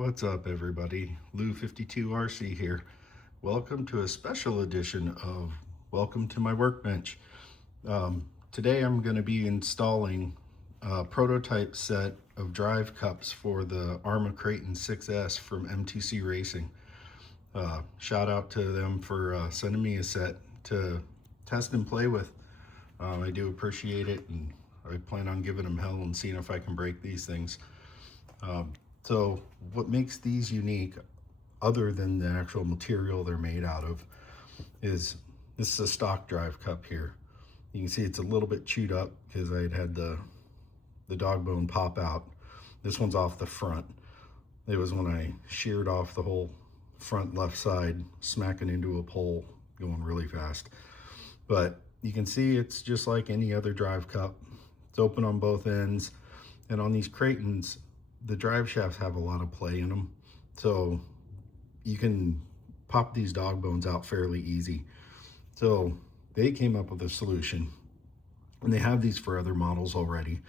What's up, everybody? Lou52RC here. Welcome to a special edition of Welcome to My Workbench. Today I'm going to be installing a prototype set of drive cups for the Arrma Kraton 6S from M2C Racing. Shout out to them for sending me a set to test and play with. I do appreciate it, and I plan on giving them hell and seeing if I can break these things. So what makes these unique, other than the actual material they're made out of, is this is a stock drive cup here. You can see it's a little bit chewed up because I had the dog bone pop out. This one's off the front. It was when I sheared off the whole front left side, smacking into a pole, going really fast. But you can see it's just like any other drive cup. It's open on both ends, and on these Kratons, the drive shafts have a lot of play in them, so you can pop these dog bones out fairly easy. So they came up with a solution, and they have these for other models already.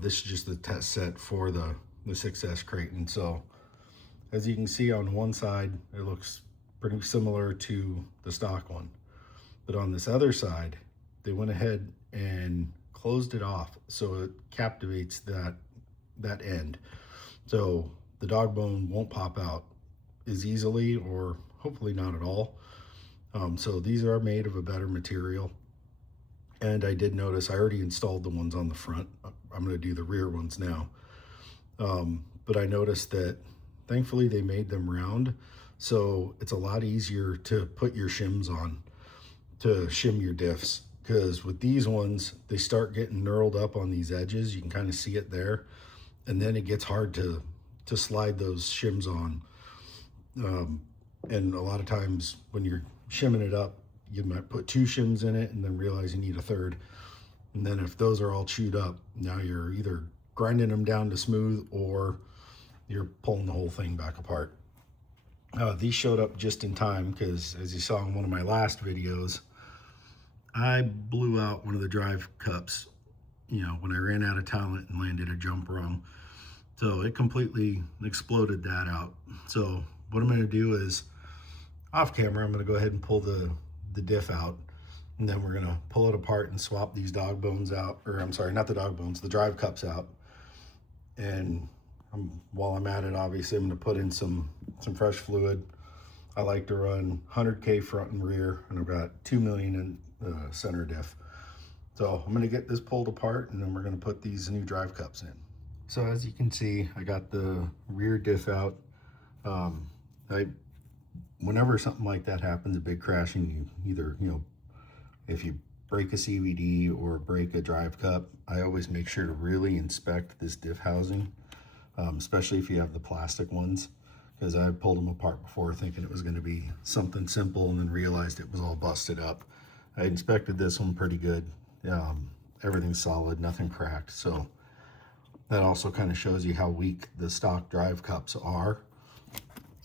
This is just the test set for the 6S Kraton. So as you can see, on one side it looks pretty similar to the stock one, but on this other side they went ahead and closed it off so it captivates that end, so the dog bone won't pop out as easily, or hopefully not at all. So these are made of a better material, and I did notice I already installed the ones on the front. I'm going to do the rear ones now, but I noticed that thankfully they made them round, so it's a lot easier to put your shims on, to shim your diffs, because with these ones they start getting knurled up on these edges. You can kind of see it there, and then it gets hard to slide those shims on. And a lot of times when you're shimming it up, you might put 2 shims in it and then realize you need a third. And then if those are all chewed up, now you're either grinding them down to smooth or you're pulling the whole thing back apart. These showed up just in time because, as you saw in one of my last videos, I blew out one of the drive cups, when I ran out of talent and landed a jump wrong. So it completely exploded that out. So what I'm going to do is, off camera, I'm going to go ahead and pull the diff out, and then we're going to pull it apart and swap these dog bones out, or I'm sorry, not the dog bones, the drive cups out. And while I'm at it, obviously I'm going to put in some fresh fluid. I like to run 100K front and rear, and I've got 2 million in center diff. So I'm going to get this pulled apart, and then we're going to put these new drive cups in. So as you can see, I got the rear diff out. Whenever something like that happens, a big crashing, you either, if you break a CVD or break a drive cup, I always make sure to really inspect this diff housing, especially if you have the plastic ones, because I pulled them apart before thinking it was going to be something simple and then realized it was all busted up. I inspected this one pretty good. Everything's solid, nothing cracked. So that also kind of shows you how weak the stock drive cups are.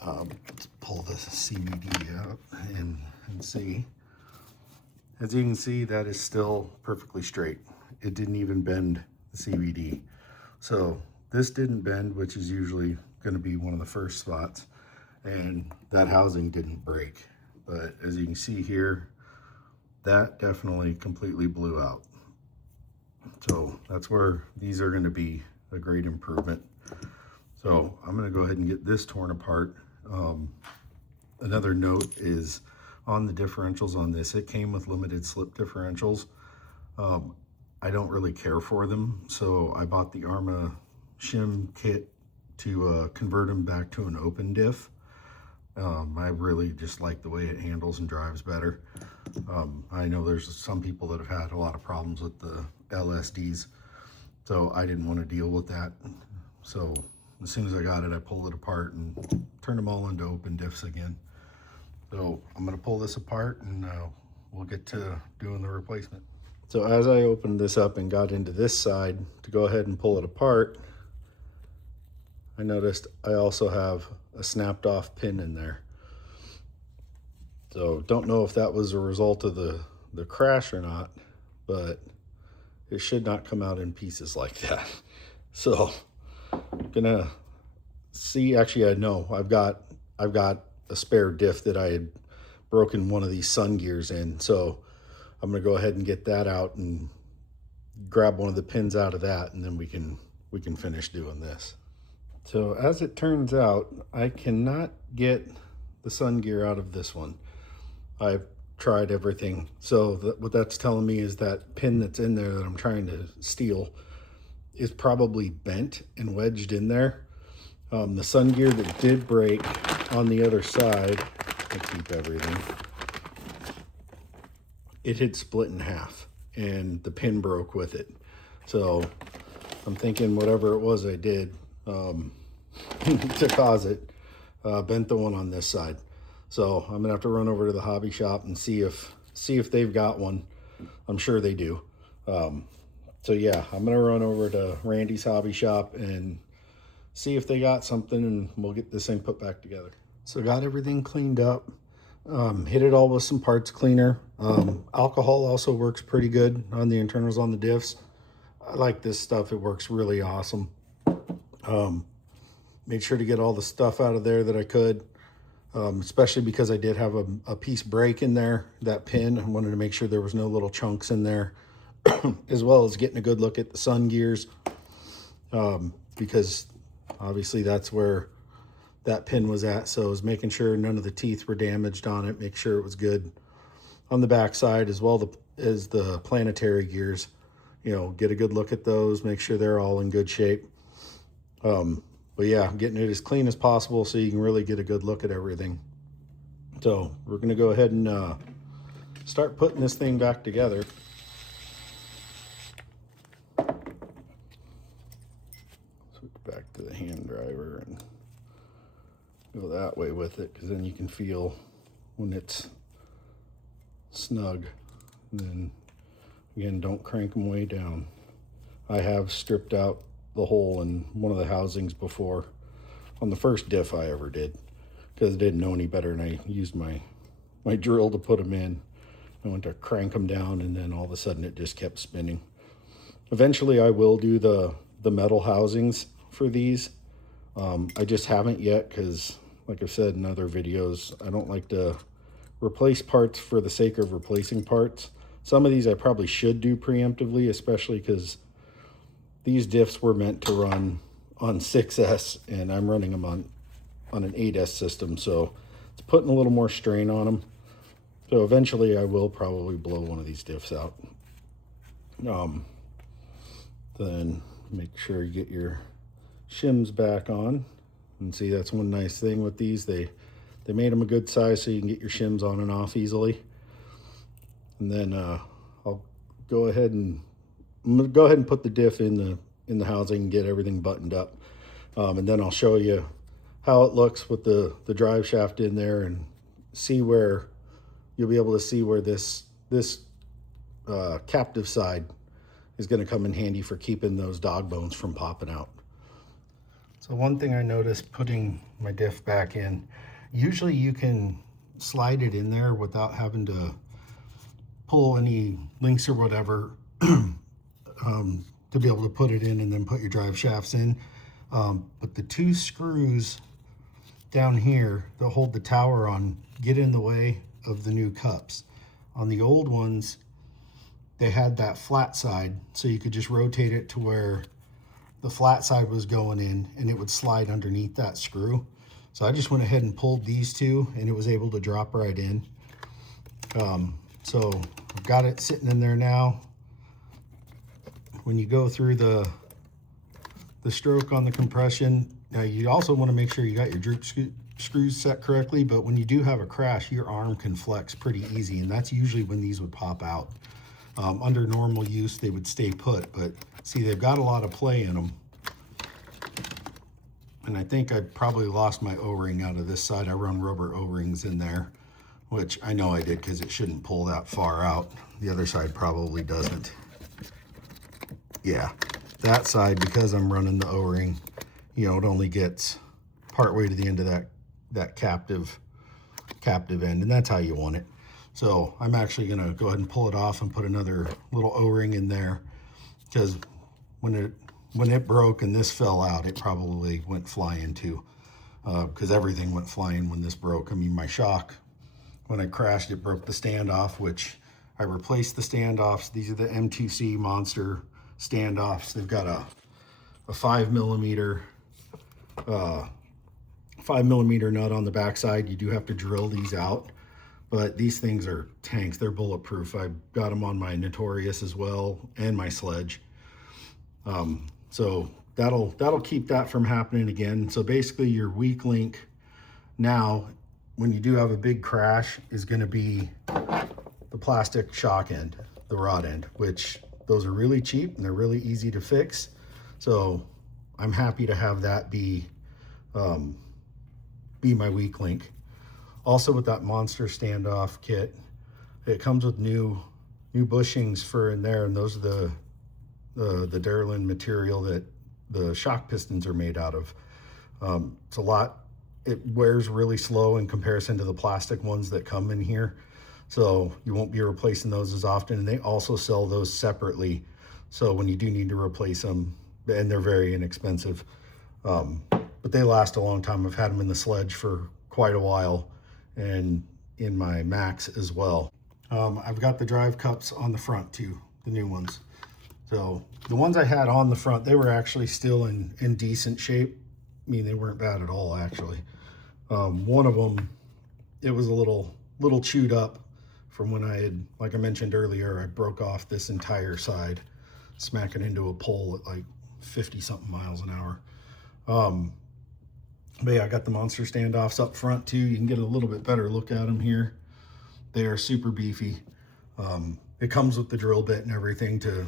Let's pull this CVD out and see. As you can see, that is still perfectly straight. It didn't even bend the CVD. So this didn't bend, which is usually going to be one of the first spots, and that housing didn't break. But as you can see here, that definitely completely blew out. So that's where these are going to be a great improvement. So I'm going to go ahead and get this torn apart. Another note is on the differentials on this, it came with limited slip differentials. I don't really care for them, so I bought the Arrma shim kit to convert them back to an open diff. I really just like the way it handles and drives better. I know there's some people that have had a lot of problems with the LSDs, so I didn't want to deal with that. So as soon as I got it, I pulled it apart and turned them all into open diffs again. So I'm going to pull this apart, and we'll get to doing the replacement. So as I opened this up and got into this side to go ahead and pull it apart, I noticed I also have a snapped off pin in there. So don't know if that was a result of the crash or not, but it should not come out in pieces like that. So I'm gonna see, actually, I know I've got a spare diff that I had broken one of these sun gears in. So I'm gonna go ahead and get that out and grab one of the pins out of that, and then we can finish doing this. So as it turns out, I cannot get the sun gear out of this one. I've tried everything. So what that's telling me is that pin that's in there that I'm trying to steal is probably bent and wedged in there. The sun gear that did break on the other side, I keep everything, it had split in half and the pin broke with it. So I'm thinking whatever it was I did to cause it, bent the one on this side. So I'm gonna have to run over to the hobby shop and see if they've got one. I'm sure they do. So yeah, I'm gonna run over to Randy's hobby shop and see if they got something, and we'll get this thing put back together. So got everything cleaned up, hit it all with some parts cleaner. Alcohol also works pretty good on the internals on the diffs. I like this stuff, it works really awesome. Made sure to get all the stuff out of there that I could, especially because I did have a piece break in there, that pin. I wanted to make sure there was no little chunks in there, as well as getting a good look at the sun gears, because obviously that's where that pin was at. So I was making sure none of the teeth were damaged on it, make sure it was good on the back side, as well as the planetary gears. You know, get a good look at those, make sure they're all in good shape. But yeah, getting it as clean as possible so you can really get a good look at everything. So we're gonna go ahead and start putting this thing back together. Switch back to the hand driver and go that way with it, because then you can feel when it's snug. And then again, don't crank them way down. I have stripped out the hole in one of the housings before on the first diff I ever did, because I didn't know any better, and I used my drill to put them in. I went to crank them down, and then all of a sudden it just kept spinning. Eventually I will do the metal housings for these. I just haven't yet, because like I've said in other videos, I don't like to replace parts for the sake of replacing parts. Some of these I probably should do preemptively, especially because these diffs were meant to run on 6S, and I'm running them on an 8S system, so it's putting a little more strain on them. So eventually I will probably blow one of these diffs out. Then make sure you get your shims back on. And see, that's one nice thing with these. They made them a good size so you can get your shims on and off easily. And then I'm gonna go ahead and put the diff in the housing and get everything buttoned up. And then I'll show you how it looks with the drive shaft in there, and see where you'll be able to see where this captive side is going to come in handy for keeping those dog bones from popping out. So one thing I noticed putting my diff back in, usually you can slide it in there without having to pull any links or whatever to be able to put it in and then put your drive shafts in. But the two screws down here that hold the tower on get in the way of the new cups. On the old ones, they had that flat side, so you could just rotate it to where the flat side was going in, and it would slide underneath that screw. So I just went ahead and pulled these two, and it was able to drop right in. So I've got it sitting in there now. When you go through the stroke on the compression, now you also want to make sure you got your droop screws set correctly, but when you do have a crash, your arm can flex pretty easy, and that's usually when these would pop out. Under normal use, they would stay put, but see, they've got a lot of play in them. And I think I probably lost my O-ring out of this side. I run rubber O-rings in there, which I know I did because it shouldn't pull that far out. The other side probably doesn't. Yeah, that side, because I'm running the O-ring, you know, it only gets part way to the end of that captive end, and that's how you want it. So I'm actually gonna go ahead and pull it off and put another little O-ring in there, because when it broke and this fell out, it probably went flying too. because everything went flying when this broke. I mean, my shock, when I crashed, it broke the standoff, which I replaced the standoffs. These are the M2C Monster standoffs. They've got a 5mm 5mm nut on the backside. You do have to drill these out, but these things are tanks. They're bulletproof. I got them on my Notorious as well, and my Sledge. So that'll keep that from happening again. So basically your weak link now, when you do have a big crash, is going to be the plastic shock end, the rod end, which those are really cheap and they're really easy to fix. So I'm happy to have that be my weak link. Also, with that Monster standoff kit, it comes with new bushings for in there, and those are the Durlin material that the shock pistons are made out of. It's a lot. It wears really slow in comparison to the plastic ones that come in here, so you won't be replacing those as often. And they also sell those separately, so when you do need to replace them, and they're very inexpensive, but they last a long time. I've had them in the Sledge for quite a while, and in my Max as well. I've got the drive cups on the front too, the new ones. So the ones I had on the front, they were actually still in decent shape. I mean, they weren't bad at all, actually. One of them, it was a little chewed up from when I had, like I mentioned earlier, I broke off this entire side, smacking into a pole at like 50 something miles an hour. But yeah, I got the Monster standoffs up front too. You can get a little bit better look at them here. They are super beefy. It comes with the drill bit and everything to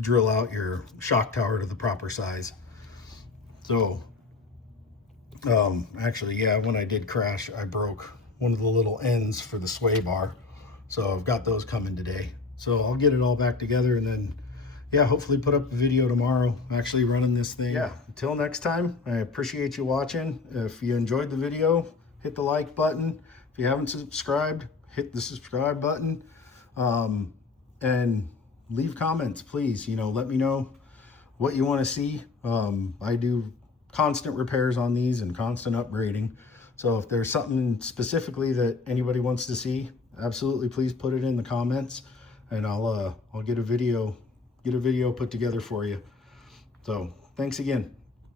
drill out your shock tower to the proper size. So actually, yeah, when I did crash, I broke one of the little ends for the sway bar. So I've got those coming today. So I'll get it all back together, and then, yeah, hopefully put up a video tomorrow actually running this thing. Yeah, until next time, I appreciate you watching. If you enjoyed the video, hit the like button. If you haven't subscribed, hit the subscribe button. And leave comments, please. You know, let me know what you want to see. I do constant repairs on these and constant upgrading. So if there's something specifically that anybody wants to see, absolutely please put it in the comments, and I'll get a video put together for you. So thanks again.